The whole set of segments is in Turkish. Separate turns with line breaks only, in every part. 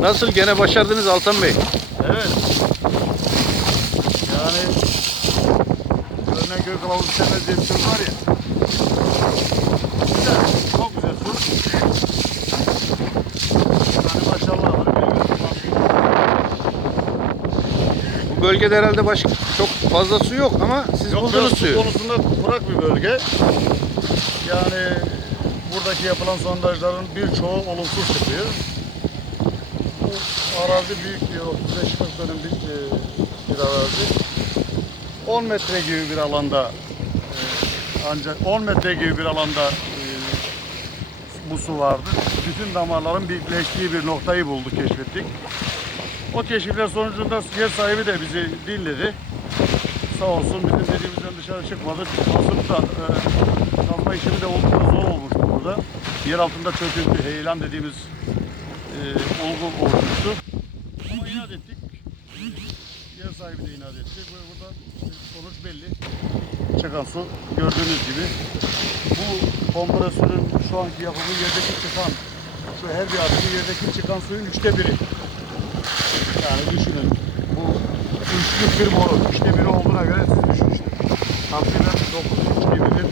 Nasıl gene başardınız Altan Bey?
Evet. Yani görünen diye bir söz var ya. Güzel, çok güzel su. Yani maşallah var.
Bu bölgede herhalde başka çok fazla su yok ama siz
Yok,
buldunuz
su
suyu.
konusunda kurak bir bölge. Yani buradaki yapılan sondajların birçoğu olumsuz çıkıyor. Bu arazi büyük bir 35 40 dönümlük bir arazi. 10 metre gibi bir alanda e, ancak 10 metre gibi bir alanda e, bu su vardı. Bütün damarların birleştiği bir noktayı bulduk, keşfettik. O keşifler sonucunda yer sahibi de bizi dinledi. Sağ olsun bizim dediğimizden dışarı çıkmadık. Aslında e, kazma işimi de oldukça zor olmuştu burada. Yer altında çöküntü, heyelan dediğimiz e, olgu olmuştu. Ama inat ettik. Yer sahibi de inat etti. Bu- Burada sonuç belli. Çıkan su gördüğünüz gibi. Bu kompresörün şu anki yapımı yerdeki çıkan, şu her bir atışı yerdeki çıkan suyun üçte biri. Yani düşünün bu üçlük bir boru. Üçte biri olduğuna göre siz düşünün işte. Takriben 9 inç gibi bir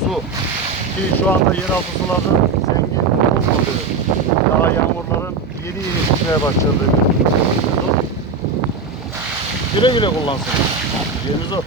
su. Ki şu anda yeraltı suları zengin olmadığı, daha yağmurların yeni yeni çıkmaya başladığı. Güle güle kullansın. Diyemiz o.